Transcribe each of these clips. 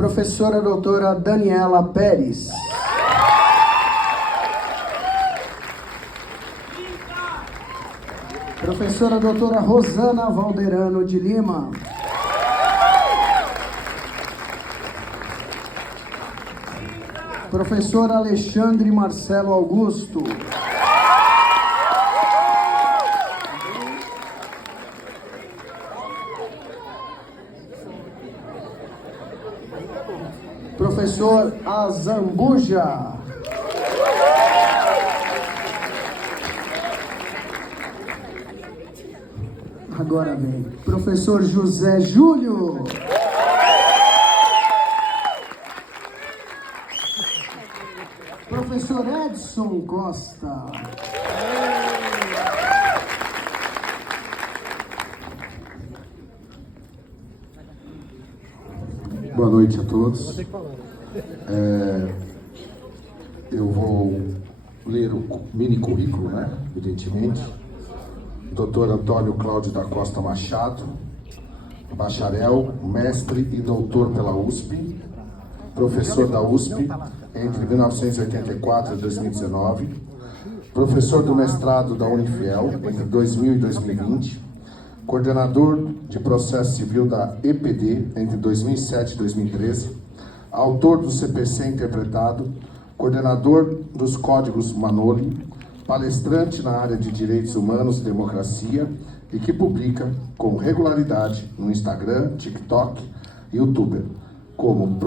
Professora doutora Daniela Pérez. Professora doutora Rosana Valderano de Lima. Professor Alexandre Marcelo Augusto. Professor Azambuja. Agora vem. Professor José Júlio. Professor Edson Costa. Boa noite a todos. Eu vou ler o mini currículo, né? Evidentemente. Dr. Antônio Cláudio da Costa Machado, bacharel, mestre e doutor pela USP, professor da USP entre 1984 e 2019, professor do mestrado da Unifiel entre 2000 e 2020, coordenador de processo civil da EPD entre 2007 e 2013, autor do CPC interpretado, coordenador dos códigos Manoli, palestrante na área de direitos humanos e democracia e que publica com regularidade no Instagram, TikTok e YouTube, como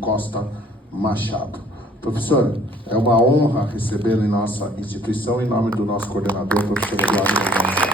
Costa Machado. Professora, é uma honra recebê-lo em nossa instituição em nome do nosso coordenador, professor Eduardo Mendonça.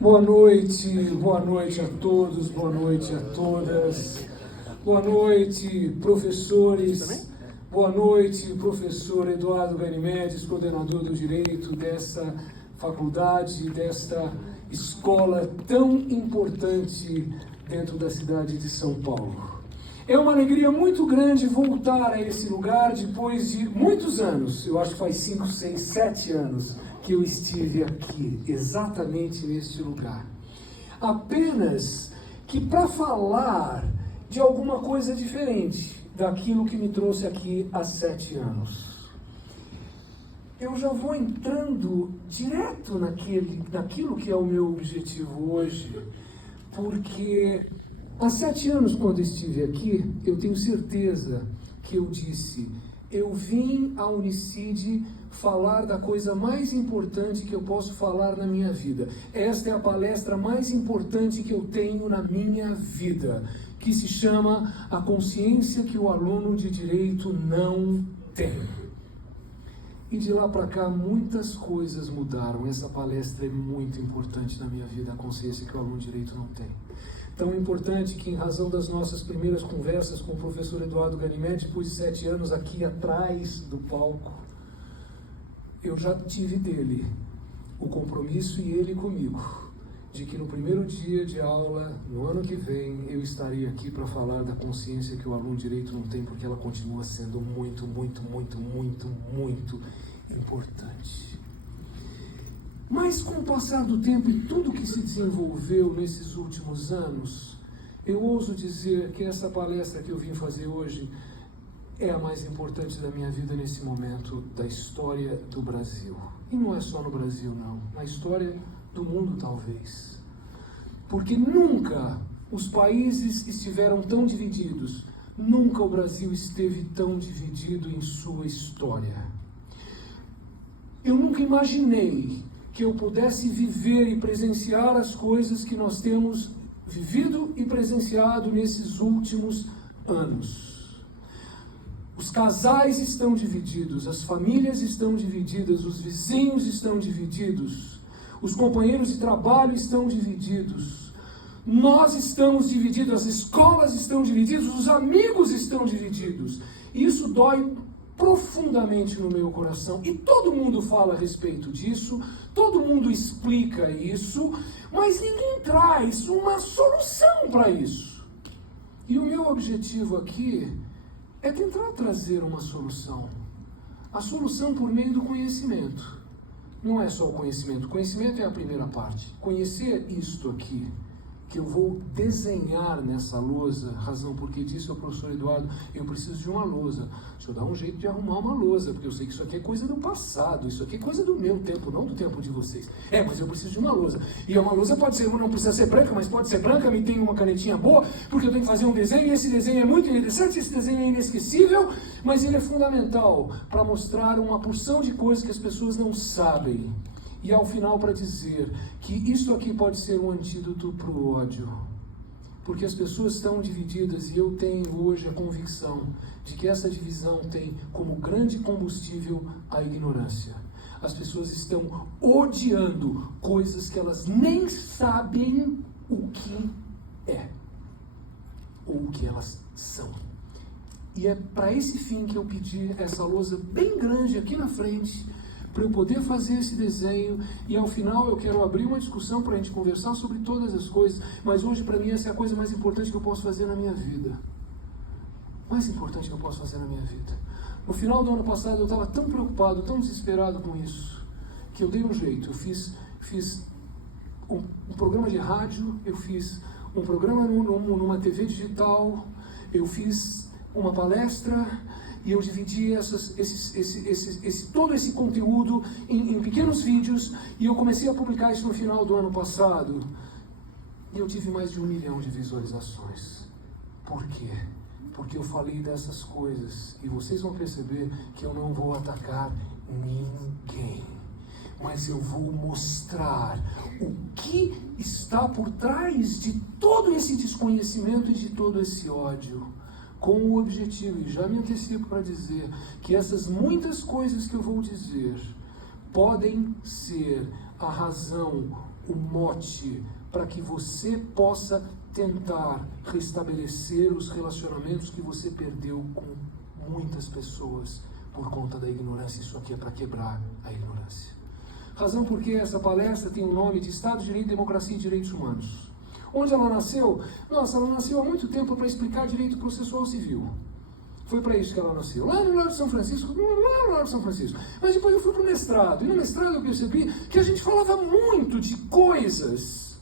Boa noite a todos, boa noite a todas, boa noite, professores, boa noite, professor Eduardo Ganimedes, coordenador do Direito desta faculdade, desta escola tão importante dentro da cidade de São Paulo. É uma alegria muito grande voltar a esse lugar depois de muitos anos, eu acho que faz 5, 6, 7 anos, que eu estive aqui, exatamente neste lugar. Apenas que para falar de alguma coisa diferente daquilo que me trouxe aqui há 7 anos. Eu já vou entrando direto naquilo que é o meu objetivo hoje, porque há 7 anos, quando estive aqui, eu tenho certeza que eu disse: eu vim à Unicid falar da coisa mais importante que eu posso falar na minha vida. Esta é a palestra mais importante que eu tenho na minha vida, que se chama A Consciência que o Aluno de Direito Não Tem. E de lá para cá muitas coisas mudaram. Essa palestra é muito importante na minha vida, a consciência que o aluno de direito não tem. Tão importante que, em razão das nossas primeiras conversas com o professor Eduardo Ganimedes, depois de 7 anos aqui atrás do palco, eu já tive dele o compromisso, e ele comigo, de que no primeiro dia de aula, no ano que vem, eu estaria aqui para falar da consciência que o aluno de direito não tem, porque ela continua sendo muito, muito, muito, muito, muito importante. Mas com o passar do tempo e tudo que se desenvolveu nesses últimos anos, eu ouso dizer que essa palestra que eu vim fazer hoje é a mais importante da minha vida nesse momento da história do Brasil. E não é só no Brasil, não. Na história do mundo, talvez. Porque nunca os países estiveram tão divididos. Nunca o Brasil esteve tão dividido em sua história. Eu nunca imaginei que eu pudesse viver e presenciar as coisas que nós temos vivido e presenciado nesses últimos anos. Os casais estão divididos, as famílias estão divididas, os vizinhos estão divididos, os companheiros de trabalho estão divididos, nós estamos divididos, as escolas estão divididas, os amigos estão divididos. E isso dói profundamente no meu coração, e todo mundo fala a respeito disso, todo mundo explica isso, mas ninguém traz uma solução para isso. E o meu objetivo aqui é tentar trazer uma solução. A solução por meio do conhecimento. Não é só o conhecimento é a primeira parte. Conhecer isto aqui, que eu vou desenhar nessa lousa, razão porque disse ao professor Eduardo, eu preciso de uma lousa. Deixa eu dar um jeito de arrumar uma lousa, porque eu sei que isso aqui é coisa do passado, isso aqui é coisa do meu tempo, não do tempo de vocês. Mas eu preciso de uma lousa. E uma lousa pode ser, não precisa ser branca, mas pode ser branca, me tem uma canetinha boa, porque eu tenho que fazer um desenho, e esse desenho é muito interessante, esse desenho é inesquecível, mas ele é fundamental para mostrar uma porção de coisas que as pessoas não sabem. E ao final para dizer que isso aqui pode ser um antídoto para o ódio. Porque as pessoas estão divididas e eu tenho hoje a convicção de que essa divisão tem como grande combustível a ignorância. As pessoas estão odiando coisas que elas nem sabem o que é. Ou o que elas são. E é para esse fim que eu pedi essa lousa bem grande aqui na frente, para eu poder fazer esse desenho, e ao final eu quero abrir uma discussão para a gente conversar sobre todas as coisas, mas hoje para mim essa é a coisa mais importante que eu posso fazer na minha vida. Mais importante que eu posso fazer na minha vida. No final do ano passado eu estava tão preocupado, tão desesperado com isso, que eu dei um jeito. Eu fiz um programa de rádio, eu fiz um programa numa TV digital, eu fiz uma palestra, e eu dividi todo esse conteúdo em pequenos vídeos, e eu comecei a publicar isso no final do ano passado. E eu tive mais de 1 milhão de visualizações. Por quê? Porque eu falei dessas coisas, e vocês vão perceber que eu não vou atacar ninguém, mas eu vou mostrar o que está por trás de todo esse desconhecimento e de todo esse ódio. Com o objetivo, e já me antecipo para dizer, que essas muitas coisas que eu vou dizer podem ser a razão, o mote, para que você possa tentar restabelecer os relacionamentos que você perdeu com muitas pessoas por conta da ignorância. Isso aqui é para quebrar a ignorância. Razão porque essa palestra tem o nome de Estado de Direito, Democracia e Direitos Humanos. Onde ela nasceu? Nossa, ela nasceu há muito tempo para explicar direito processual civil. Foi para isso que ela nasceu. Lá no Largo de São Francisco, Mas depois eu fui para o mestrado. E no mestrado eu percebi que a gente falava muito de coisas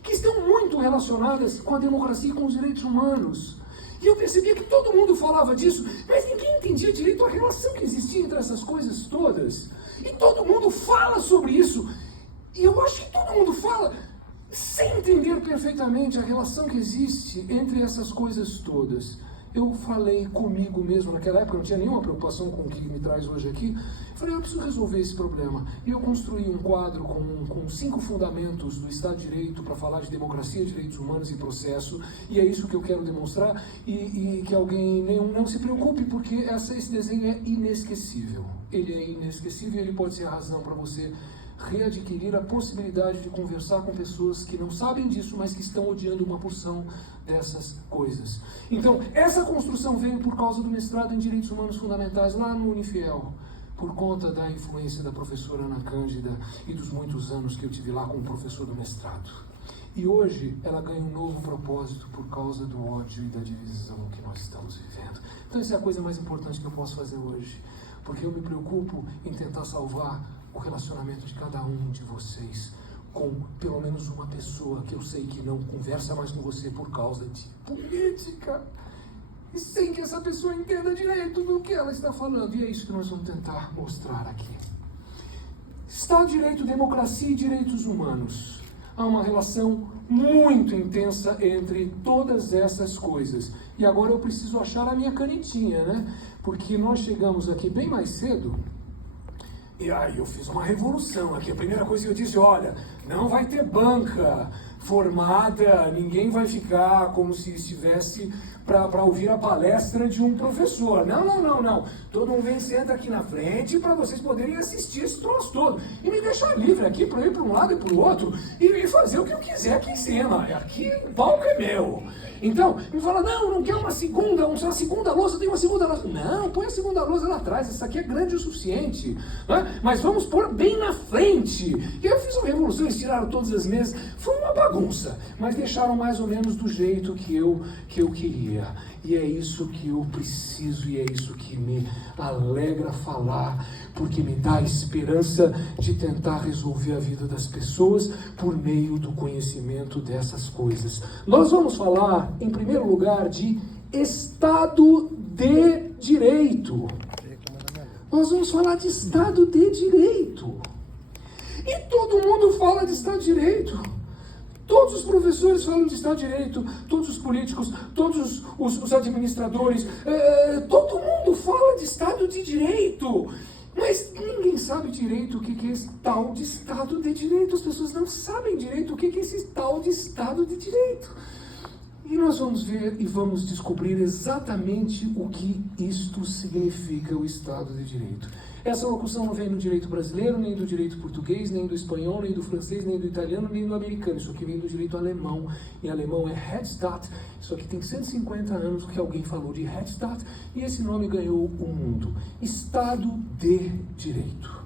que estão muito relacionadas com a democracia e com os direitos humanos. E eu percebia que todo mundo falava disso, mas ninguém entendia direito a relação que existia entre essas coisas todas. E todo mundo fala sobre isso. E eu acho que todo mundo fala sem entender perfeitamente a relação que existe entre essas coisas todas. Eu falei comigo mesmo, naquela época eu não tinha nenhuma preocupação com o que me traz hoje aqui. Falei, eu preciso resolver esse problema. E eu construí um quadro com 5 fundamentos do Estado de Direito para falar de democracia, direitos humanos e processo. E é isso que eu quero demonstrar. E que alguém não se preocupe, porque esse desenho é inesquecível. Ele é inesquecível e ele pode ser a razão para você readquirir a possibilidade de conversar com pessoas que não sabem disso, mas que estão odiando uma porção dessas coisas. Então, essa construção veio por causa do mestrado em Direitos Humanos Fundamentais lá no Unifiel, por conta da influência da professora Ana Cândida e dos muitos anos que eu tive lá com o professor do mestrado. E hoje ela ganha um novo propósito por causa do ódio e da divisão que nós estamos vivendo. Então essa é a coisa mais importante que eu posso fazer hoje, porque eu me preocupo em tentar salvar o relacionamento de cada um de vocês com pelo menos uma pessoa que eu sei que não conversa mais com você por causa de política, e sem que essa pessoa entenda direito do que ela está falando. E é isso que nós vamos tentar mostrar aqui. Estado de Direito, democracia e direitos humanos. Há uma relação muito intensa entre todas essas coisas. E agora eu preciso achar a minha canetinha, né? Porque nós chegamos aqui bem mais cedo. E aí eu fiz uma revolução aqui. A primeira coisa que eu disse, olha, não vai ter banca formada, ninguém vai ficar como se estivesse para ouvir a palestra de um professor. Não. Todo mundo vem, senta aqui na frente para vocês poderem assistir esse troço todo. E me deixar livre aqui para ir para um lado e para o outro e fazer o que eu quiser aqui em cima. Aqui o palco é meu. Então, me fala, não quer uma segunda louça, tem uma segunda louça. Não, põe a segunda louça lá atrás, essa aqui é grande o suficiente. Né? Mas vamos pôr bem na frente. E eu fiz uma revolução, eles tiraram todas as mesas, foi uma bagunça, mas deixaram mais ou menos do jeito que eu queria. E é isso que eu preciso, e é isso que me alegra falar, porque me dá a esperança de tentar resolver a vida das pessoas por meio do conhecimento dessas coisas. Nós vamos falar, em primeiro lugar, de Estado de Direito. Nós vamos falar de Estado de Direito. E todo mundo fala de Estado de Direito. Todos os professores falam de Estado de Direito, todos os políticos, todos os administradores, todo mundo fala de Estado de Direito. Mas ninguém sabe direito o que é esse tal de Estado de Direito. As pessoas não sabem direito o que é esse tal de Estado de Direito. E nós vamos ver e vamos descobrir exatamente o que isto significa, o Estado de Direito. Essa locução não vem do direito brasileiro, nem do direito português, nem do espanhol, nem do francês, nem do italiano, nem do americano. Isso aqui vem do direito alemão. Em alemão é Rechtsstaat. Isso aqui tem 150 anos que alguém falou de Rechtsstaat e esse nome ganhou o mundo. Estado de Direito.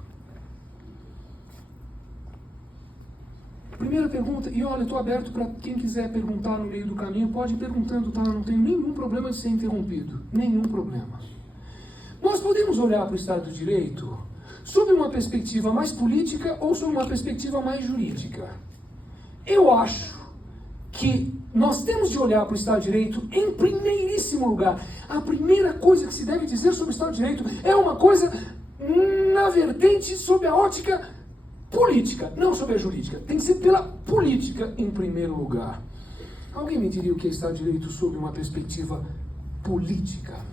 Primeira pergunta, e olha, eu estou aberto para quem quiser perguntar no meio do caminho, pode ir perguntando, tá? Não tenho nenhum problema de ser interrompido. Nenhum problema. Nós podemos olhar para o Estado de Direito sob uma perspectiva mais política ou sob uma perspectiva mais jurídica. Eu acho que nós temos de olhar para o Estado de Direito em primeiríssimo lugar. A primeira coisa que se deve dizer sobre o Estado de Direito é uma coisa na vertente sob a ótica política, não sobre a jurídica. Tem que ser pela política em primeiro lugar. Alguém me diria o que é Estado de Direito sob uma perspectiva política?